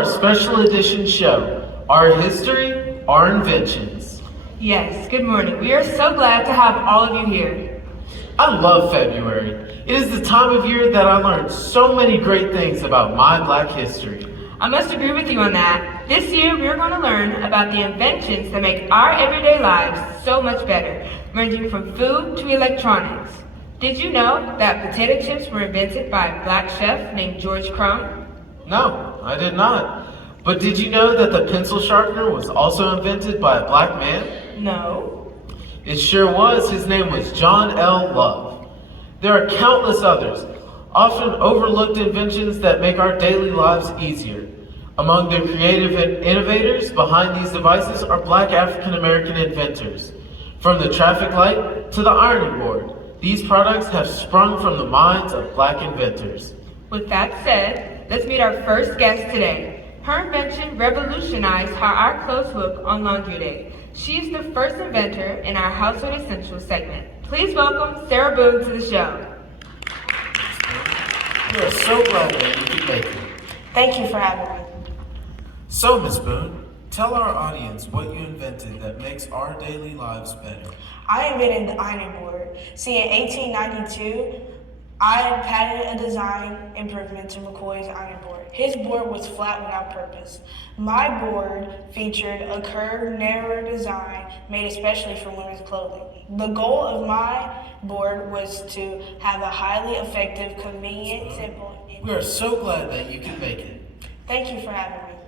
Our special edition show, Our History, Our Inventions. Yes, good morning. We are so glad to have all of you here. I love February. It is the time of year that I learned so many great things about my Black history. I must agree with you on that. This year, we are going to learn about the inventions that make our everyday lives so much better, ranging from food to electronics. Did you know that potato chips were invented by a Black chef named George Crumb? No, I did not. But did you know that the pencil sharpener was also invented by a Black man? No. It sure was. His name was John L. Love. There are countless others, often overlooked inventions that make our daily lives easier. Among the creative innovators behind these devices are Black African American inventors. From the traffic light to the ironing board, these products have sprung from the minds of Black inventors. With that said, let's meet our first guest today. Her invention revolutionized how our clothes look on laundry day. She is the first inventor in our Household Essentials segment. Please welcome Sarah Boone to the show. We are so glad that you could make it. Thank you for having me. So, Ms. Boone, tell our audience what you invented that makes our daily lives better. I invented the ironing board. See, in 1892, I patented a design improvement to McCoy's ironing board. His board was flat without purpose. My board featured a curved, narrower design made especially for women's clothing. The goal of my board was to have a highly effective, convenient, simple. We are so glad that you could make it. Thank you for having me.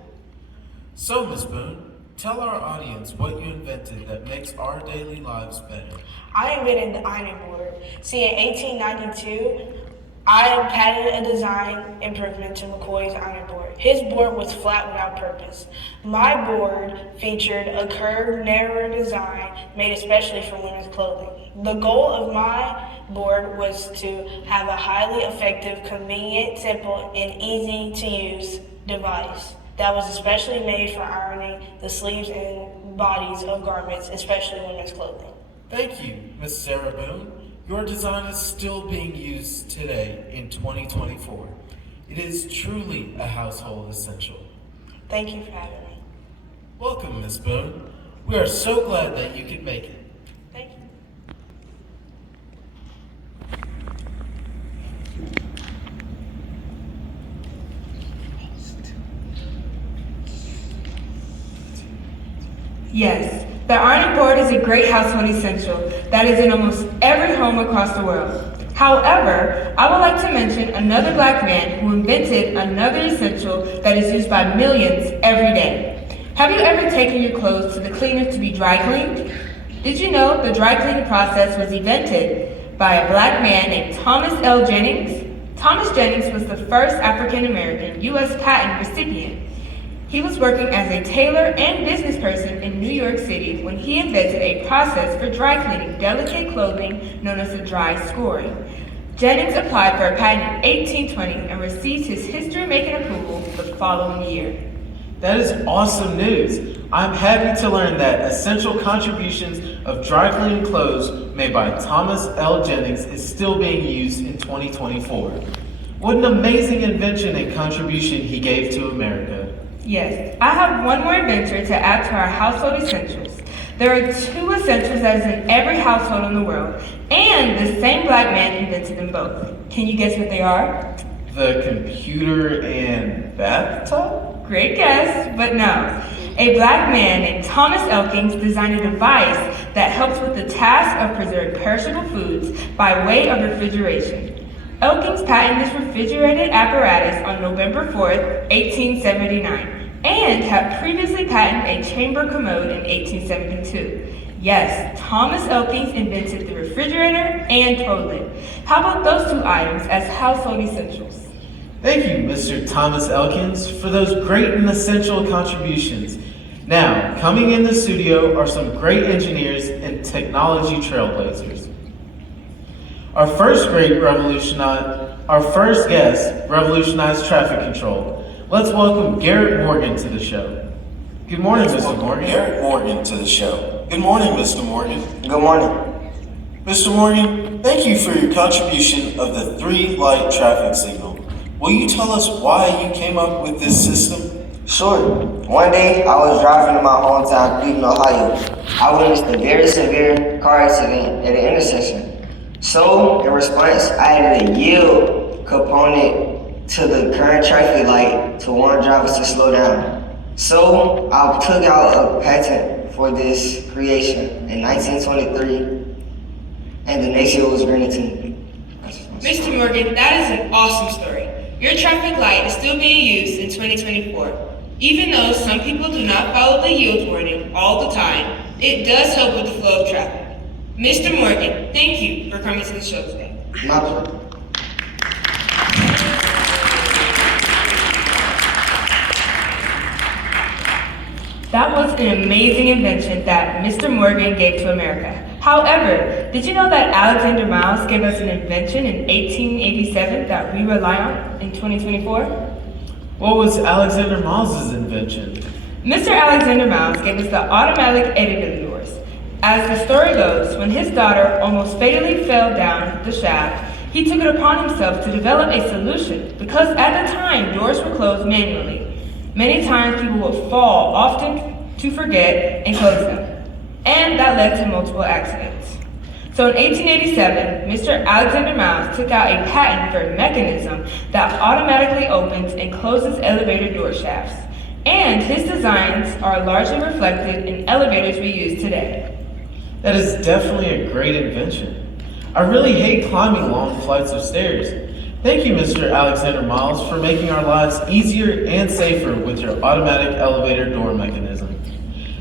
So, Ms. Boone, tell our audience what you invented that makes our daily lives better. I invented the ironing board. See, in 1892, I patented a design improvement to McCoy's ironing board. His board was flat without purpose. My board featured a curved, narrower design made especially for women's clothing. The goal of my board was to have a highly effective, convenient, simple, and easy-to-use device that was especially made for ironing the sleeves and bodies of garments, especially women's clothing. Thank you, Ms. Sarah Boone. Your design is still being used today in 2024. It is truly a household essential. Thank you for having me. Welcome, Ms. Boone. We are so glad that you could make it. Thank you. Yes, the ironing board is a great household essential that is in almost every home across the world. However, I would like to mention another Black man who invented another essential that is used by millions every day. Have you ever taken your clothes to the cleaner to be dry cleaned? Did you know the dry cleaning process was invented by a Black man named Thomas L. Jennings? Thomas Jennings was the first African American U.S. patent recipient. He was working as a tailor and business person in New York City when he invented a process for dry cleaning delicate clothing known as the dry scoring. Jennings applied for a patent in 1820 and received his history-making approval the following year. That is awesome news. I'm happy to learn that essential contributions of dry cleaning clothes made by Thomas L. Jennings is still being used in 2024. What an amazing invention and contribution he gave to America. Yes, I have one more inventor to add to our household essentials. There are two essentials that is in every household in the world, and the same Black man invented them both. Can you guess what they are? The computer and bathtub? Great guess, but no. A Black man named Thomas Elkins designed a device that helps with the task of preserving perishable foods by way of refrigeration. Elkins patented this refrigerated apparatus on November 4th, 1879, and had previously patented a chamber commode in 1872. Yes, Thomas Elkins invented the refrigerator and toilet. How about those two items as household essentials? Thank you, Mr. Thomas Elkins, for those great and essential contributions. Now, coming in the studio are some great engineers and technology trailblazers. Our first guest revolutionized traffic control. Let's welcome Garrett Morgan to the show. Good morning, Mr. Morgan. Garrett Morgan to the show. Good morning, Mr. Morgan. Good morning. Mr. Morgan, thank you for your contribution of the 3-light traffic signal. Will you tell us why you came up with this system? Sure. One day, I was driving in my hometown, Cleveland, Ohio. I witnessed a very severe car accident at an intersection. So, in response, I added a yield component to the current traffic light to warn drivers to slow down. So, I took out a patent for this creation in 1923, and the next year was granted to me. Mr. Morgan, that is an awesome story. Your traffic light is still being used in 2024. Even though some people do not follow the yield warning all the time, it does help with the flow of traffic. Mr. Morgan, thank you for coming to the show today. My pleasure. That was an amazing invention that Mr. Morgan gave to America. However, did you know that Alexander Miles gave us an invention in 1887 that we rely on in 2024? What was Alexander Miles' invention? Mr. Alexander Miles gave us the automatic editing doors. As the story goes, when his daughter almost fatally fell down the shaft, he took it upon himself to develop a solution because at the time doors were closed manually. Many times people would fall, often to forget, and close them. And that led to multiple accidents. So in 1887, Mr. Alexander Miles took out a patent for a mechanism that automatically opens and closes elevator door shafts. And his designs are largely reflected in elevators we use today. That is definitely a great invention. I really hate climbing long flights of stairs. Thank you, Mr. Alexander Miles, for making our lives easier and safer with your automatic elevator door mechanism.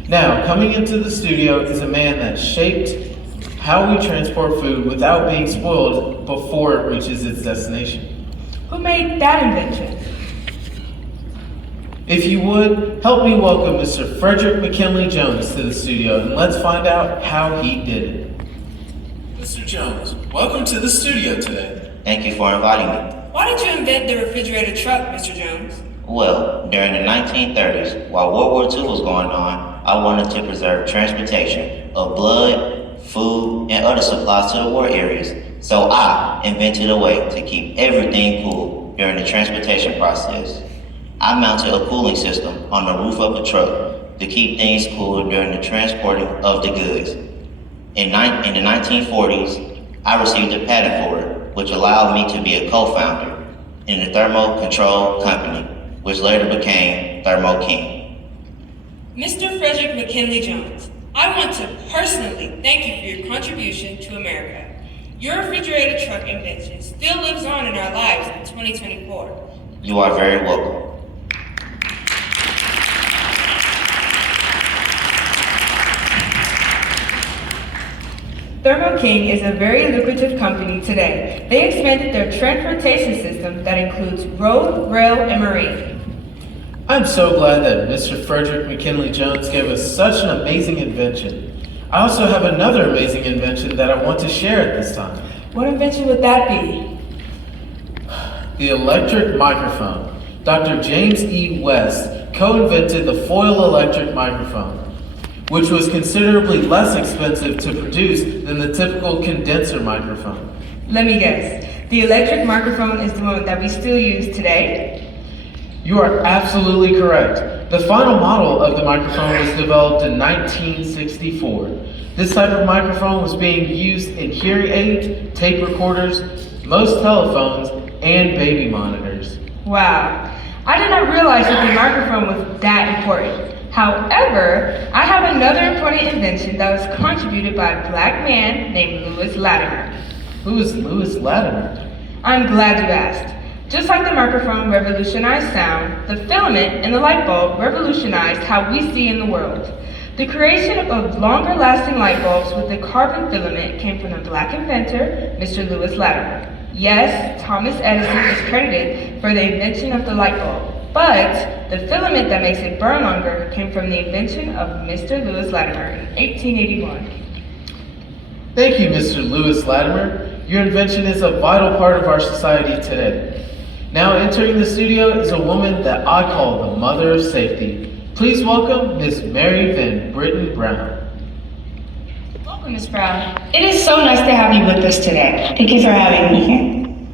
Now, coming into the studio is a man that shaped how we transport food without being spoiled before it reaches its destination. Who made that invention? If you would, help me welcome Mr. Frederick McKinley Jones to the studio, and let's find out how he did it. Mr. Jones, welcome to the studio today. Thank you for inviting me. Why did you invent the refrigerator truck, Mr. Jones? Well, during the 1930s, while World War II was going on, I wanted to preserve transportation of blood, food, and other supplies to the war areas. So I invented a way to keep everything cool during the transportation process. I mounted a cooling system on the roof of the truck to keep things cool during the transporting of the goods. In the 1940s, I received a patent for it, which allowed me to be a co-founder in the Thermo Control Company, which later became Thermo King. Mr. Frederick McKinley Jones, I want to personally thank you for your contribution to America. Your refrigerator truck invention still lives on in our lives in 2024. You are very welcome. Thermo King is a very lucrative company today. They expanded their transportation system that includes road, rail, and marine. I'm so glad that Mr. Frederick McKinley Jones gave us such an amazing invention. I also have another amazing invention that I want to share at this time. What invention would that be? The electric microphone. Dr. James E. West co-invented the foil electric microphone, which was considerably less expensive to produce than the typical condenser microphone. Let me guess. The electric microphone is the one that we still use today? You are absolutely correct. The final model of the microphone was developed in 1964. This type of microphone was being used in hearing aids, tape recorders, most telephones, and baby monitors. Wow. I did not realize that the microphone was that important. However, I have another important invention that was contributed by a black man named Lewis Latimer. Who is Lewis Latimer? I'm glad you asked. Just like the microphone revolutionized sound, the filament in the light bulb revolutionized how we see in the world. The creation of longer-lasting light bulbs with the carbon filament came from the black inventor, Mr. Lewis Latimer. Yes, Thomas Edison is credited for the invention of the light bulb, but the filament that makes it burn longer came from the invention of Mr. Lewis Latimer in 1881. Thank you, Mr. Lewis Latimer. Your invention is a vital part of our society today. Now entering the studio is a woman that I call the mother of safety. Please welcome Miss Mary Van Britton Brown. Welcome, Ms. Brown. It is so nice to have you with us today. Thank you for having me here.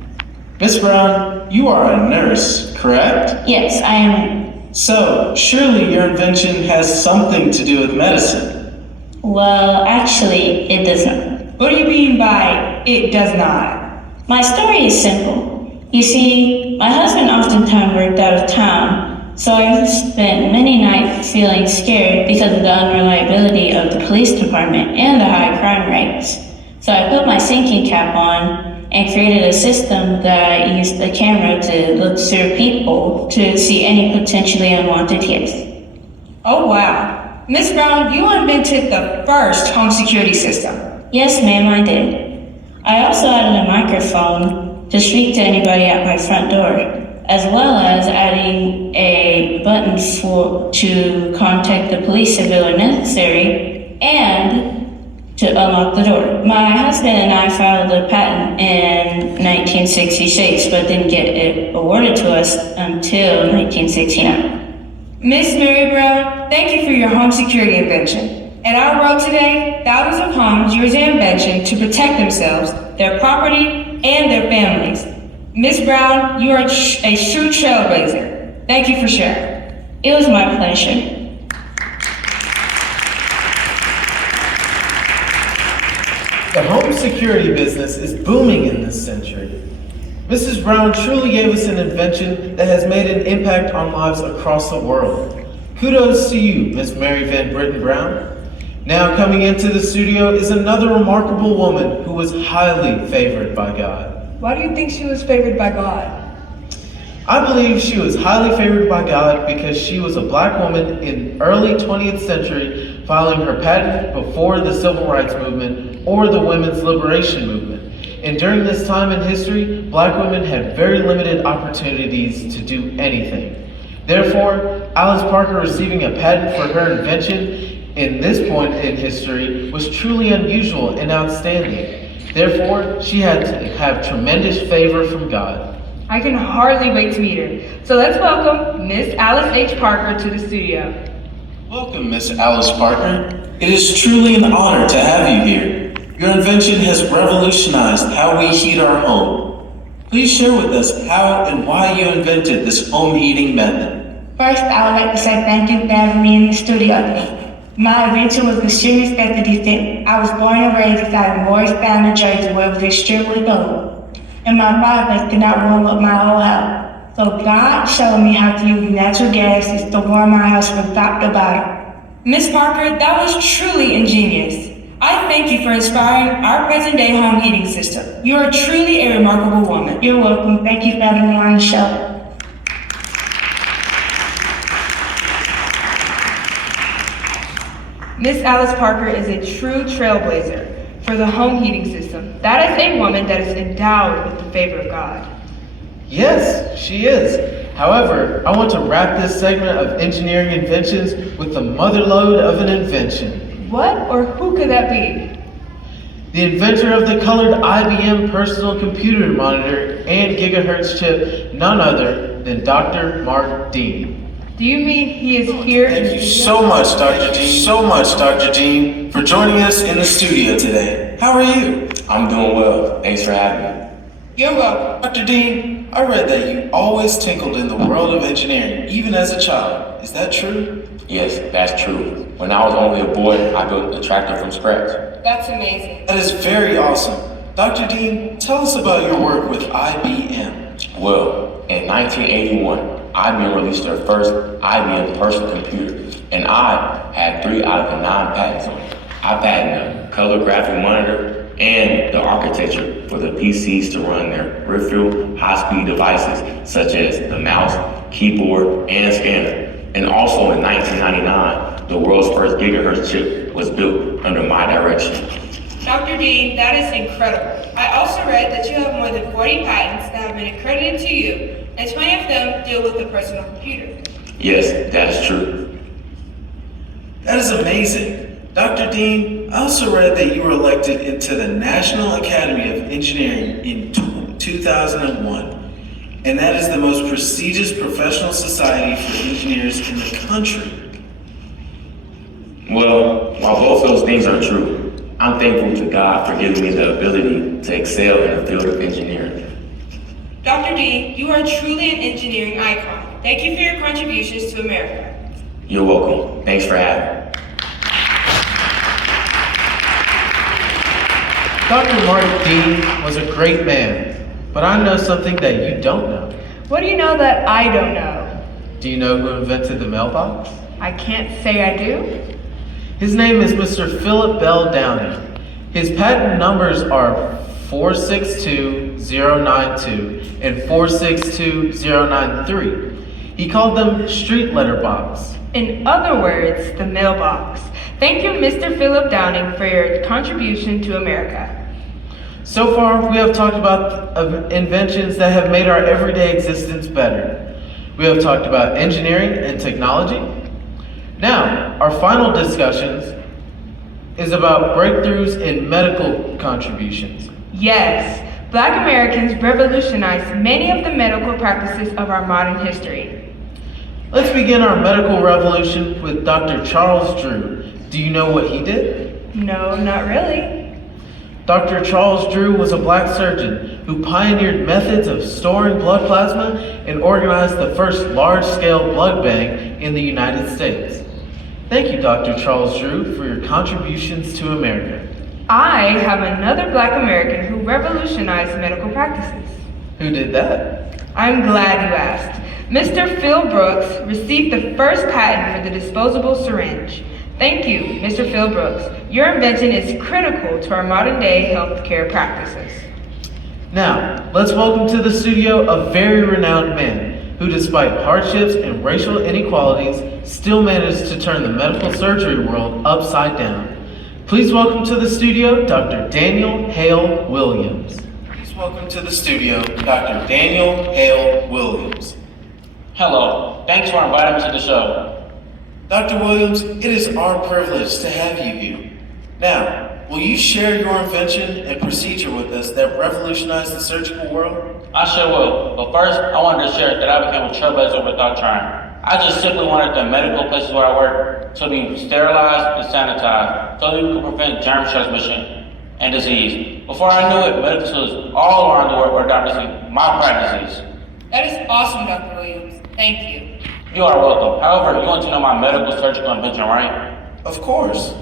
Miss Brown, you are a nurse, correct? Yes, I am. So, surely your invention has something to do with medicine. Well, actually, it does not. What do you mean by it does not? My story is simple. You see, my husband oftentimes worked out of town, so I spent many nights feeling scared because of the unreliability of the police department and the high crime rates. So I put my thinking cap on and created a system that used the camera to look through people to see any potentially unwanted hits. Oh wow. Miss Brown, you invented the first home security system. Yes, ma'am, I did. I also added a microphone to speak to anybody at my front door, as well as adding a button to contact the police if it were necessary, and to unlock the door. My husband and I filed a patent in 1966, but didn't get it awarded to us until 1969. Miss Mary Brown, thank you for your home security invention. In our world today, thousands of homes use their invention to protect themselves, their property, and their families. Miss Brown, you are a true trailblazer. Thank you for sharing. It was my pleasure. The home security business is booming in this century. Mrs. Brown truly gave us an invention that has made an impact on lives across the world. Kudos to you, Miss Mary Van Britton Brown. Now coming into the studio is another remarkable woman who was highly favored by God. Why do you think she was favored by God? I believe she was highly favored by God because she was a black woman in early 20th century filing her patent before the civil rights movement or the women's liberation movement. And during this time in history, black women had very limited opportunities to do anything. Therefore, Alice Parker receiving a patent for her invention in this point in history was truly unusual and outstanding. Therefore, she had to have tremendous favor from God. I can hardly wait to meet her. So let's welcome Miss Alice H. Parker to the studio. Welcome, Miss Alice Parker. It is truly an honor to have you here. Your invention has revolutionized how we heat our home. Please share with us how and why you invented this home heating method. First, I would like to say thank you for having me in the studio. My invention was extremely expected event. I was born and raised inside of Morristown, New Jersey, where it was extremely cold. And my fireplace did not warm up my whole house. So God showed me how to use natural gases to warm my house from top to bottom. Miss Parker, that was truly ingenious. I thank you for inspiring our present-day home heating system. You are truly a remarkable woman. You're welcome. Thank you for having me on the show. Miss Alice Parker is a true trailblazer for the home heating system. That is a woman that is endowed with the favor of God. Yes, she is. However, I want to wrap this segment of engineering inventions with the motherlode of an invention. What or who could that be? The inventor of the colored IBM personal computer monitor and gigahertz chip, none other than Dr. Mark Dean. Do you mean he is here? Thank you so much, Dr. Dean, for joining us in the studio today. How are you? I'm doing well. Thanks for having me. You're welcome. Dr. Dean, I read that you always tinkled in the world of engineering, even as a child. Is that true? Yes, that's true. When I was only a boy, I built a tractor from scratch. That's amazing. That is very awesome. Dr. Dean, tell us about your work with IBM. Well, in 1981, IBM released their first IBM personal computer, and I had 3 out of the 9 patents on it. I patented the color graphic monitor and the architecture for the PCs to run their peripheral high-speed devices, such as the mouse, keyboard, and scanner. And also in 1999, the world's first gigahertz chip was built under my direction. Dr. Dean, that is incredible. I also read that you have more than 40 patents that have been accredited to you, and 20 of them deal with the personal computer. Yes, that is true. That is amazing. Dr. Dean, I also read that you were elected into the National Academy of Engineering in 2001. And that is the most prestigious professional society for engineers in the country. Well, while both those things are true, I'm thankful to God for giving me the ability to excel in the field of engineering. Dr. Dean, you are truly an engineering icon. Thank you for your contributions to America. You're welcome. Thanks for having me. Dr. Mark Dean was a great man, but I know something that you don't know. What do you know that I don't know? Do you know who invented the mailbox? I can't say I do. His name is Mr. Philip Bell Downing. His patent numbers are 462092 and 462093. He called them street letter box. In other words, the mailbox. Thank you, Mr. Philip Downing, for your contribution to America. So far, we have talked about inventions that have made our everyday existence better. We have talked about engineering and technology. Now, our final discussions is about breakthroughs in medical contributions. Yes, Black Americans revolutionized many of the medical practices of our modern history. Let's begin our medical revolution with Dr. Charles Drew. Do you know what he did? No, not really. Dr. Charles Drew was a black surgeon who pioneered methods of storing blood plasma and organized the first large-scale blood bank in the United States. Thank you, Dr. Charles Drew, for your contributions to America. I have another Black American who revolutionized medical practices. Who did that? I'm glad you asked. Mr. Phil Brooks received the first patent for the disposable syringe. Thank you, Mr. Phil Brooks. Your invention is critical to our modern-day healthcare practices. Now, let's welcome to the studio a very renowned man who, despite hardships and racial inequalities, still managed to turn the medical surgery world upside down. Please welcome to the studio, Dr. Daniel Hale Williams. Please welcome to the studio, Dr. Daniel Hale Williams. Hello, thanks for inviting me to the show. Dr. Williams, it is our privilege to have you here. Now, will you share your invention and procedure with us that revolutionized the surgical world? I sure will, but first, I wanted to share that I became a trailblazer without trying. I just simply wanted the medical places where I work to be sterilized and sanitized so that we could prevent germ transmission and disease. Before I knew it, medical schools all around the world were adopting my practices. That is awesome, Dr. Williams. Thank you. You are welcome. However, you want to know my medical surgical invention, right? Of course.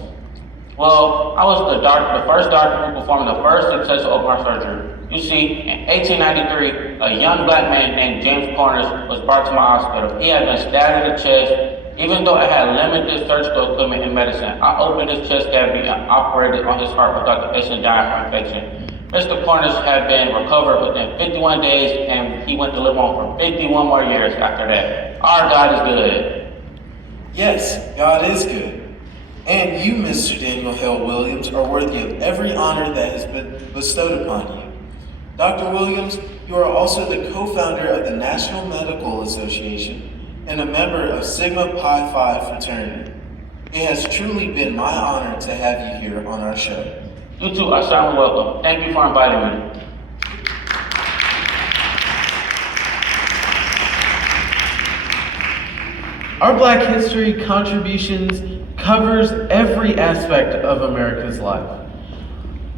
Well, I was the first doctor who performed the first successful open heart surgery. You see, in 1893, a young black man named James Corners was brought to my hospital. He had been stabbed in the chest. Even though I had limited surgical equipment and medicine, I opened his chest cavity and operated on his heart without the patient dying from infection. Mr. Corners had been recovered within 51 days, and he went to live on for 51 more years after that. Our God is good. Yes, God is good. And you, Mr. Daniel Hale Williams, are worthy of every honor that has been bestowed upon you. Dr. Williams, you are also the co-founder of the National Medical Association and a member of Sigma Pi Phi fraternity. It has truly been my honor to have you here on our show. You too are sound welcome. Thank you for inviting me. Our Black history contributions covers every aspect of America's life.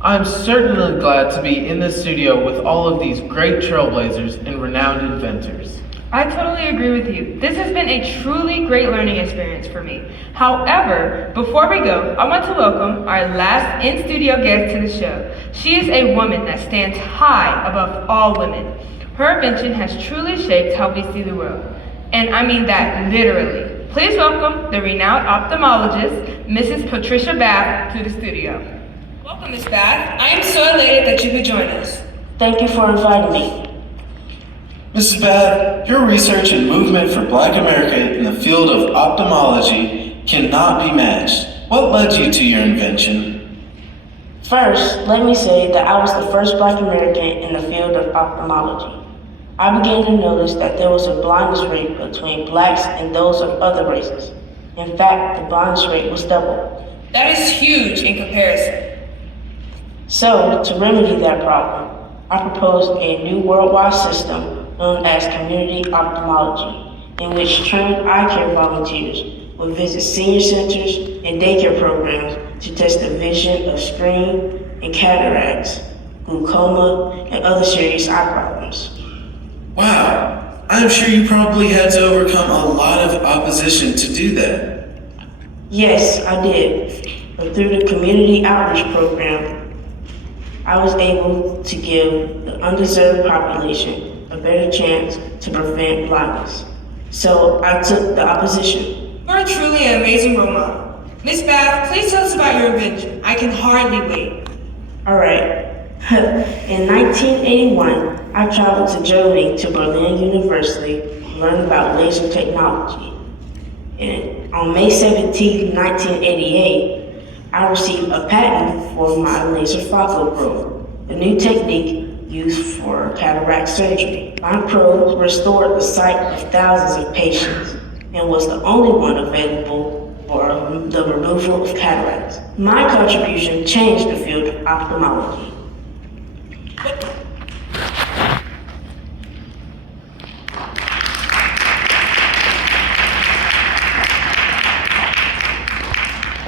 I'm certainly glad to be in the studio with all of these great trailblazers and renowned inventors. I totally agree with you. This has been a truly great learning experience for me. However, before we go, I want to welcome our last in-studio guest to the show. She is a woman that stands high above all women. Her invention has truly shaped how we see the world. And I mean that literally. Please welcome the renowned ophthalmologist, Mrs. Patricia Bath, to the studio. Welcome, Ms. Bath. I am so elated that you could join us. Thank you for inviting me. Mrs. Bath, your research and movement for Black America in the field of ophthalmology cannot be matched. What led you to your invention? First, let me say that I was the first Black American in the field of ophthalmology. I began to notice that there was a blindness rate between blacks and those of other races. In fact, the blindness rate was double. That is huge in comparison. So, to remedy that problem, I proposed a new worldwide system known as community ophthalmology, in which trained eye care volunteers would visit senior centers and daycare programs to test the vision of screen and cataracts, glaucoma, and other serious eye problems. Wow, I I'm sure you probably had to overcome a lot of opposition to do that. Yes, I did. But through the community outreach program, I was able to give the underserved population a better chance to prevent blindness. So I took the opposition. You are truly an amazing role model. Miss Bath, please tell us about your invention. I can hardly wait. All right. In 1981, I traveled to Germany to Berlin University to learn about laser technology. And on May 17, 1988, I received a patent for my laser phaco probe, a new technique used for cataract surgery. My probe restored the sight of thousands of patients and was the only one available for the removal of cataracts. My contribution changed the field of ophthalmology.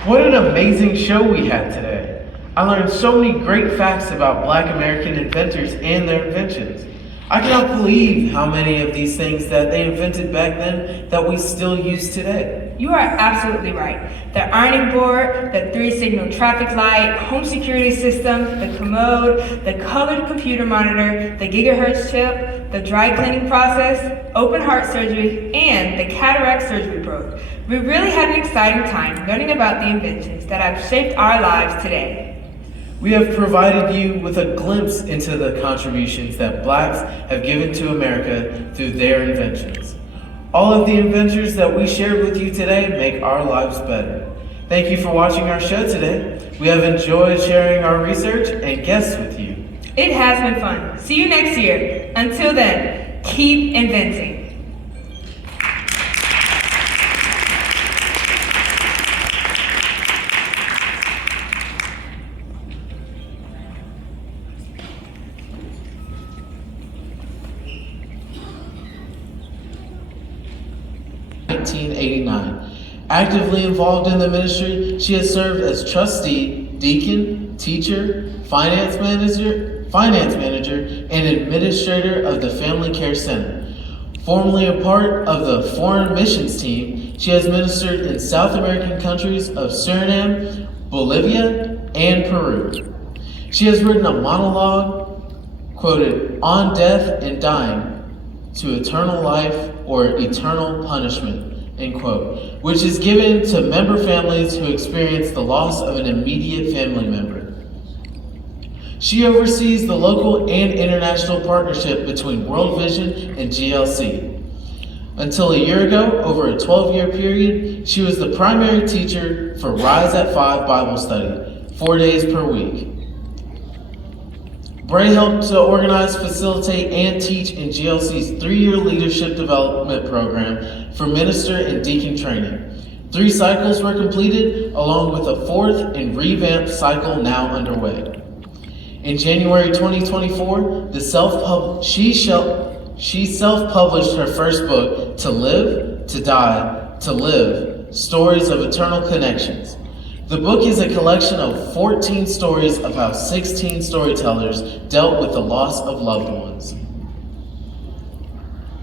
What an amazing show we had today. I learned so many great facts about Black American inventors and their inventions. I cannot believe how many of these things that they invented back then that we still use today. You are absolutely right. The ironing board, the 3-signal traffic light, home security system, the commode, the colored computer monitor, the gigahertz chip, the dry cleaning process, open heart surgery, and the cataract surgery probe. We really had an exciting time learning about the inventions that have shaped our lives today. We have provided you with a glimpse into the contributions that Blacks have given to America through their inventions. All of the inventors that we shared with you today make our lives better. Thank you for watching our show today. We have enjoyed sharing our research and guests with you. It has been fun. See you next year. Until then, keep inventing. Actively involved in the ministry, she has served as trustee, deacon, teacher, finance manager, and administrator of the Family Care Center. Formerly a part of the foreign missions team, she has ministered in South American countries of Suriname, Bolivia, and Peru. She has written a monologue, quoted, "On Death and Dying to Eternal Life or Eternal Punishment," end quote, which is given to member families who experience the loss of an immediate family member. She oversees the local and international partnership between World Vision and GLC. Until a year ago, over a 12-year period, she was the primary teacher for Rise at 5 Bible Study, 4 days per week. Bray helped to organize, facilitate, and teach in GLC's 3-year leadership development program for minister and deacon training. 3 cycles were completed, along with a 4th and revamped cycle now underway. In January 2024, she self-published her first book, To Live, To Die, To Live, Stories of Eternal Connections. The book is a collection of 14 stories of how 16 storytellers dealt with the loss of loved ones.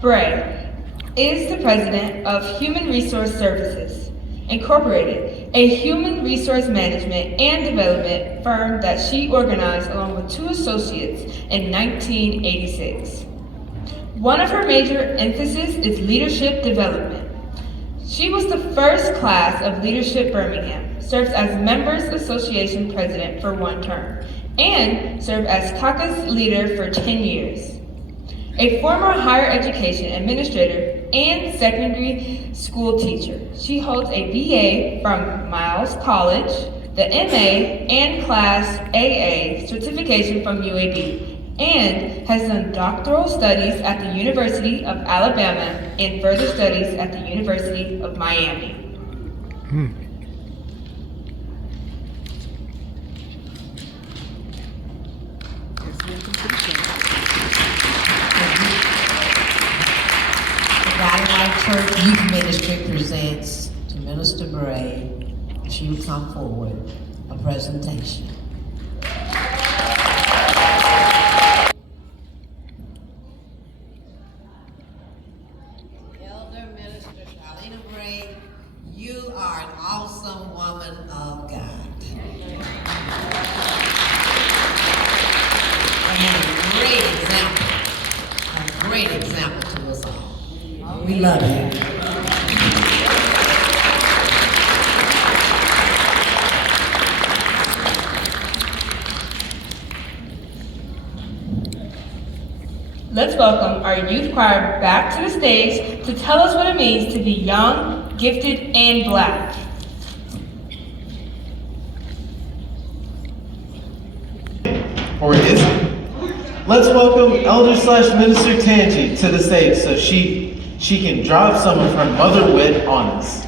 Bray is the president of Human Resource Services, Incorporated, a human resource management and development firm that she organized along with 2 associates in 1986. One of her major emphases is leadership development. She was the first class of Leadership Birmingham, served as Members Association President for 1 term, and served as caucus leader for 10 years. A former higher education administrator and secondary school teacher, she holds a BA from Miles College, the MA and Class AA certification from UAB, and has done doctoral studies at the University of Alabama and further studies at the University of Miami. The Guiding Light Church Youth Ministry presents to Minister Bray. She will come forward, a presentation. awesome woman of God. And a great example to us all. We love you. Let's welcome our youth choir back to the stage to tell us what it means to be young, gifted, and Black. Or is it? Let's welcome Elder/Minister Tangi to the stage so she can drop some of her mother wit on us.